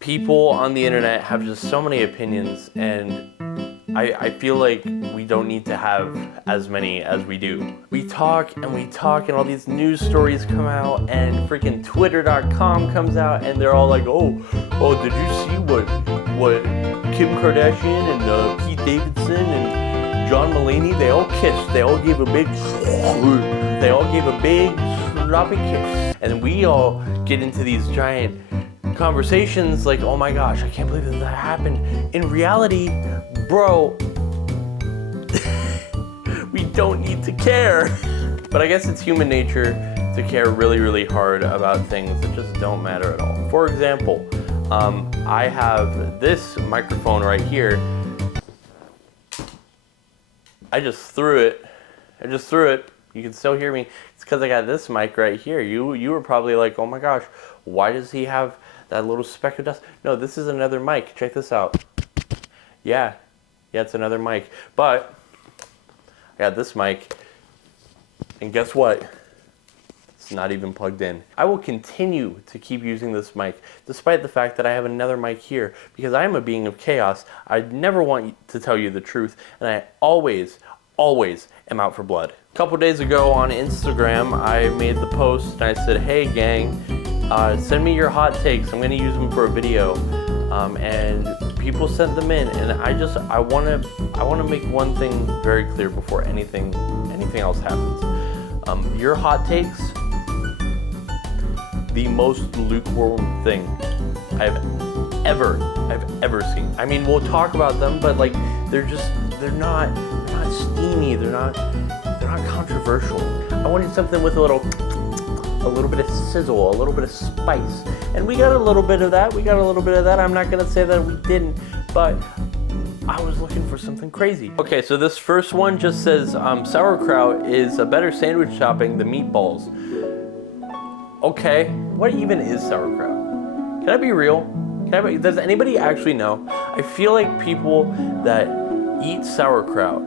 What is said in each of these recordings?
People on the internet have just so many opinions, and I feel like we don't need to have as many as we do. We talk and we talk and all these news stories come out and freaking Twitter.com comes out and they're all like, oh, did you see what Kim Kardashian and Pete Davidson and John Mulaney, they all kissed. They all gave a big sloppy kiss. And we all get into these giant conversations like, oh my gosh, I can't believe that happened. In reality, bro, we don't need to care. But I guess it's human nature to care really, really hard about things that just don't matter at all. For example, I have this microphone right here. I just threw it. You can still hear me. It's because I got this mic right here. You were probably like, oh my gosh, why does he have that little speck of dust? No, this is another mic. Check this out. Yeah, it's another mic. But I got this mic, and guess what? It's not even plugged in. I will continue to keep using this mic, despite the fact that I have another mic here, because I am a being of chaos. I never want to tell you the truth, and I always am out for blood. A couple days ago on Instagram, I made the post and I said, hey gang, send me your hot takes. I'm gonna use them for a video. And people sent them in, and I wanna make one thing very clear before anything else happens. Your hot takes, the most lukewarm thing I've ever seen. I mean, we'll talk about them, but like they're not steamy, they're not controversial. I wanted something with a little bit of sizzle, a little bit of spice. And we got a little bit of that. I'm not gonna say that we didn't, but I was looking for something crazy. Okay, so this first one just says, sauerkraut is a better sandwich topping than meatballs. Okay, what even is sauerkraut? Can I be real? Does anybody actually know? I feel like people that eat sauerkraut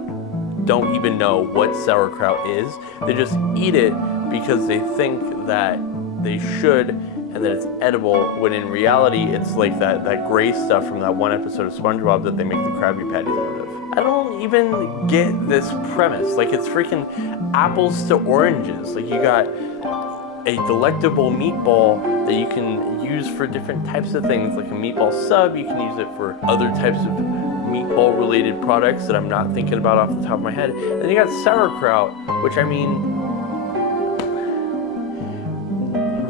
don't even know what sauerkraut is. They just eat it because they think that they should and that it's edible, when in reality it's like that gray stuff from that one episode of SpongeBob that they make the Krabby Patties out of. I don't even get this premise. Like, it's freaking apples to oranges. Like, you got a delectable meatball that you can use for different types of things, like a meatball sub. You can use it for other types of meatball related products that I'm not thinking about off the top of my head. And then you got sauerkraut, which, I mean,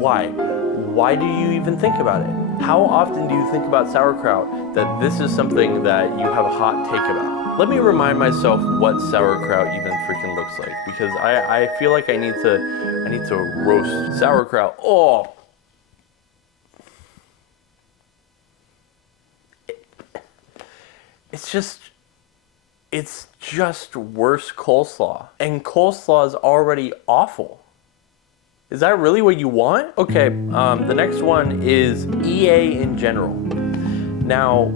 why do you even think about it? How often do you think about sauerkraut that this is something that you have a hot take about? Let me remind myself what sauerkraut even freaking looks like, because I feel like I need to roast sauerkraut. Oh, it's just worse coleslaw, and coleslaw is already awful. Is that really what you want? Okay, the next one is EA in general. Now,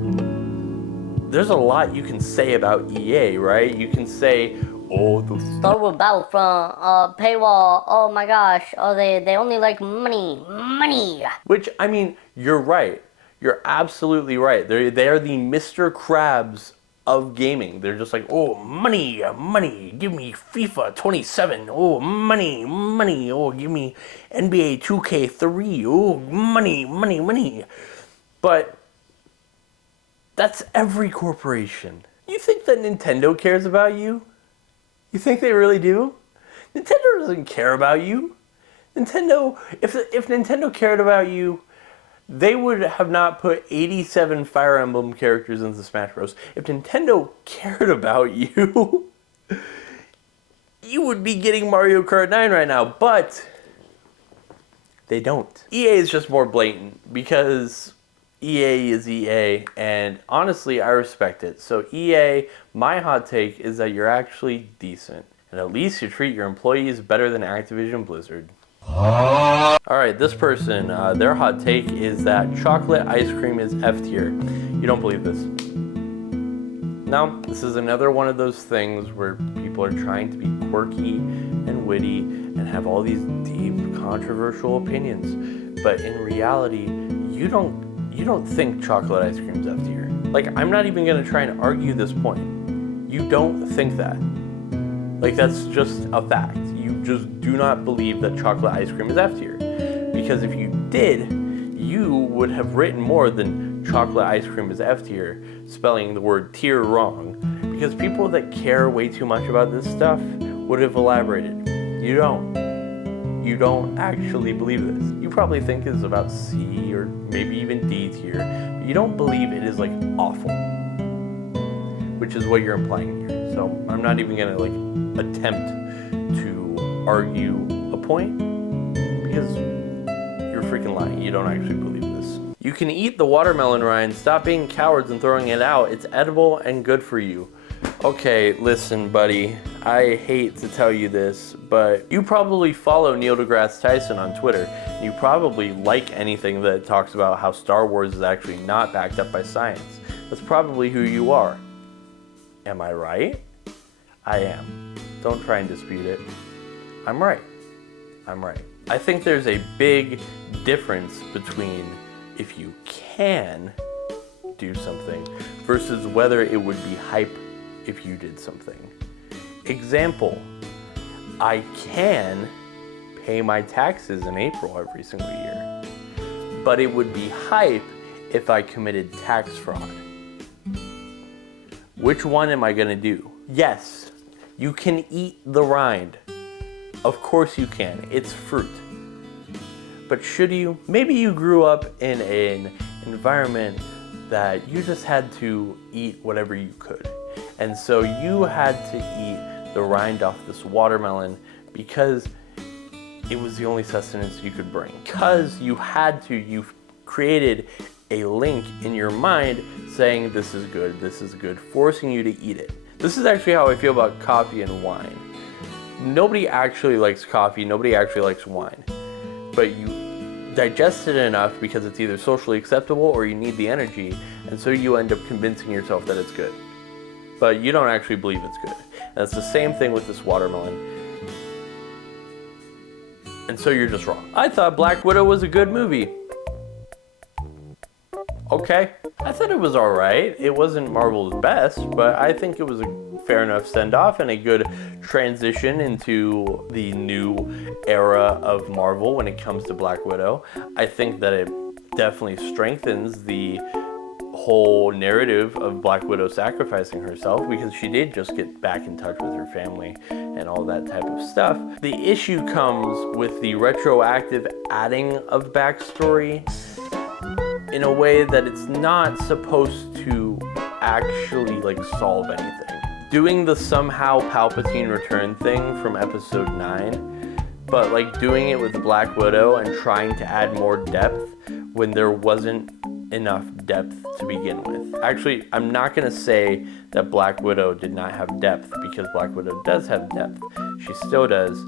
there's a lot you can say about EA, right? You can say, oh, the Star Wars Battlefront, paywall, oh my gosh, oh, they only like money. Which, I mean, you're right. You're absolutely right. They are the Mr. Krabs of gaming. They're just like, oh, money, give me FIFA 27, oh, money, oh, give me NBA 2K3, oh, money. But that's every corporation. You think that Nintendo cares about you? You think they really do? Nintendo doesn't care about you. Nintendo, if Nintendo cared about you, they would have not put 87 Fire Emblem characters into Smash Bros. If Nintendo cared about you, you would be getting Mario Kart 9 right now, but they don't. EA is just more blatant because EA is EA, and honestly, I respect it. So EA, my hot take is that you're actually decent, and at least you treat your employees better than Activision Blizzard. Alright, this person, their hot take is that chocolate ice cream is F tier. You don't believe this? No, this is another one of those things where people are trying to be quirky and witty and have all these deep, controversial opinions. But in reality, you don't you don't think chocolate ice cream's F tier. Like, I'm not even gonna try and argue this point. You don't think that. Like, that's just a fact. You just do not believe that chocolate ice cream is F tier. Because if you did, you would have written more than chocolate ice cream is F tier, spelling the word tier wrong. Because people that care way too much about this stuff would have elaborated. You don't. You don't actually believe this. You probably think it's about C or maybe even D tier, but you don't believe it is like awful, which is what you're implying here. So I'm not even gonna like attempt to argue a point because you're freaking lying. You don't actually believe this. You can eat the watermelon rind. Stop being cowards and throwing it out. It's edible and good for you. Okay, listen, buddy. I hate to tell you this, but you probably follow Neil deGrasse Tyson on Twitter. You probably like anything that talks about how Star Wars is actually not backed up by science. That's probably who you are. Am I right? I am. Don't try and dispute it. I'm right. I'm right. I think there's a big difference between if you can do something versus whether it would be hype if you did something. Example, I can pay my taxes in April every single year, but it would be hype if I committed tax fraud. Which one am I gonna do? Yes, you can eat the rind. Of course you can, it's fruit. But should you? Maybe you grew up in an environment that you just had to eat whatever you could. And so you had to eat the rind off this watermelon because it was the only sustenance you could bring. Because you had to, you've created a link in your mind saying this is good, forcing you to eat it. This is actually how I feel about coffee and wine. Nobody actually likes coffee, nobody actually likes wine. But you digest it enough because it's either socially acceptable or you need the energy, and so you end up convincing yourself that it's good. But you don't actually believe it's good. And it's the same thing with this watermelon. And so you're just wrong. I thought Black Widow was a good movie. Okay, I thought it was alright. It wasn't Marvel's best, but I think it was a fair enough send-off and a good transition into the new era of Marvel when it comes to Black Widow. I think that it definitely strengthens the whole narrative of Black Widow sacrificing herself because she did just get back in touch with her family and all that type of stuff. The issue comes with the retroactive adding of backstory in a way that it's not supposed to actually like solve anything. Doing the somehow Palpatine return thing from episode 9, but like doing it with Black Widow and trying to add more depth when there wasn't enough depth to begin with. Actually, I'm not gonna say that Black Widow did not have depth because Black Widow does have depth. She still does.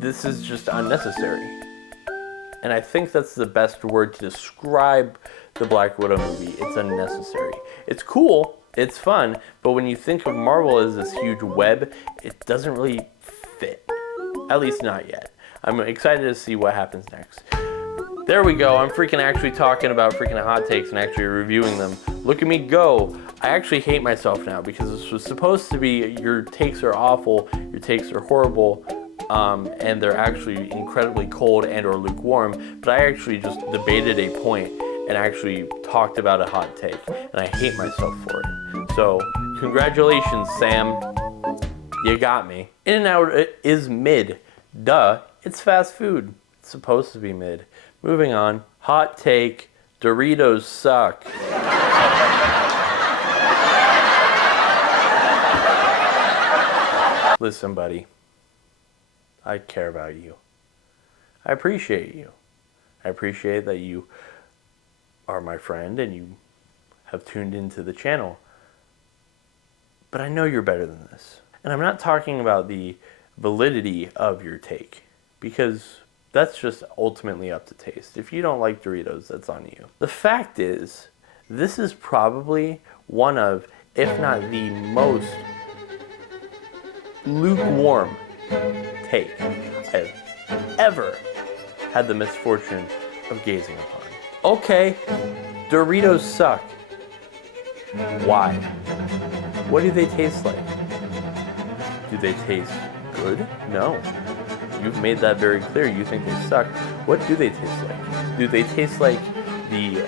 This is just unnecessary. And I think that's the best word to describe the Black Widow movie. It's unnecessary. It's cool, it's fun, but when you think of Marvel as this huge web, it doesn't really fit. At least not yet. I'm excited to see what happens next. There we go. I'm freaking actually talking about freaking hot takes and actually reviewing them. Look at me go. I actually hate myself now because this was supposed to be your takes are awful, your takes are horrible, and they're actually incredibly cold and or lukewarm, but I actually just debated a point and actually talked about a hot take, and I hate myself for it. So, congratulations, Sam. You got me. In-N-Out is mid. Duh, it's fast food. It's supposed to be mid. Moving on. Hot take, Doritos suck. Listen, buddy. I care about you. I appreciate you. I appreciate that you are my friend and you have tuned into the channel. But I know you're better than this. And I'm not talking about the validity of your take, because that's just ultimately up to taste. If you don't like Doritos, that's on you. The fact is, this is probably one of, if not the most lukewarm take I have ever had the misfortune of gazing upon. Okay, Doritos suck. Why? What do they taste like? Do they taste good? No. You've made that very clear. You think they suck. What do they taste like? Do they taste like the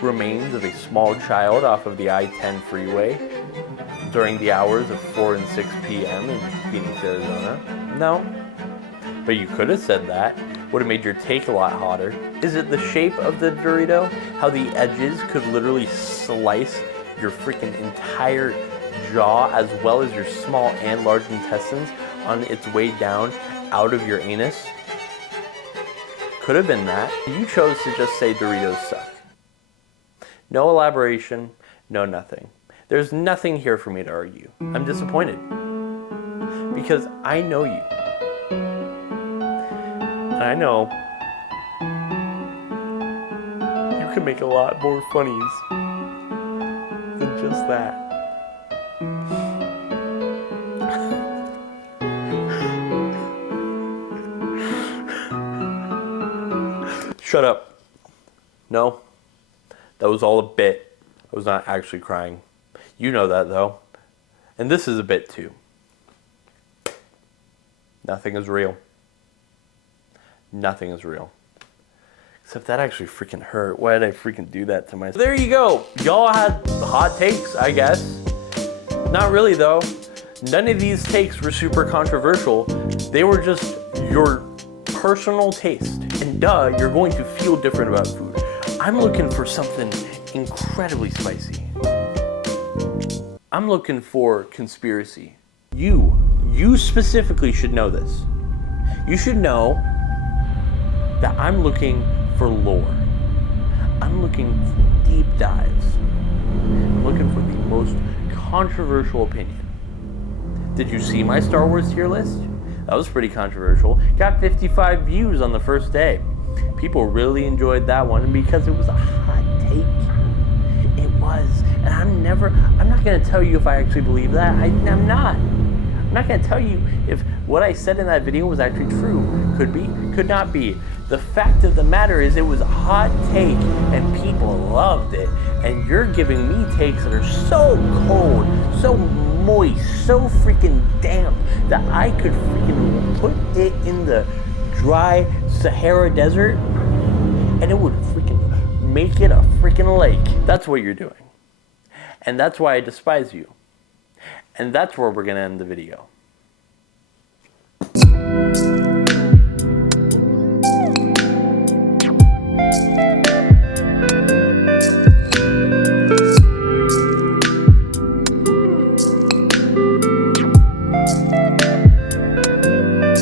remains of a small child off of the I-10 freeway during the hours of 4 and 6 p.m. in Phoenix, Arizona? No. But you could have said that. Would have made your take a lot hotter. Is it the shape of the Dorito? How the edges could literally slice your freaking entire jaw as well as your small and large intestines on its way down out of your anus? Could have been that. You chose to just say Doritos suck. No elaboration, no nothing. There's nothing here for me to argue. I'm disappointed. Because I know you. And I know you can make a lot more funnies than just that. Shut up. No, that was all a bit. I was not actually crying. You know that though. And this is a bit too. Nothing is real. Nothing is real. Except that actually freaking hurt. Why did I freaking do that to myself? There you go. Y'all had hot takes, I guess. Not really though. None of these takes were super controversial. They were just your personal taste. And duh, you're going to feel different about food. I'm looking for something incredibly spicy. I'm looking for conspiracy. You specifically should know this. You should know that I'm looking for lore. I'm looking for deep dives. I'm looking for the most controversial opinion. Did you see my Star Wars tier list? That was pretty controversial. Got 55 views on the first day. People really enjoyed that one, and because it was a hot take. It was. And I'm not going to tell you if I actually believe that. I'm not. I'm not going to tell you if what I said in that video was actually true. Could be, could not be. The fact of the matter is it was a hot take and people loved it. And you're giving me takes that are so cold, so moist, so freaking damp that I could freaking put it in the dry Sahara Desert and it would freaking make it a freaking lake. That's what you're doing. And that's why I despise you. And that's where we're going to end the video.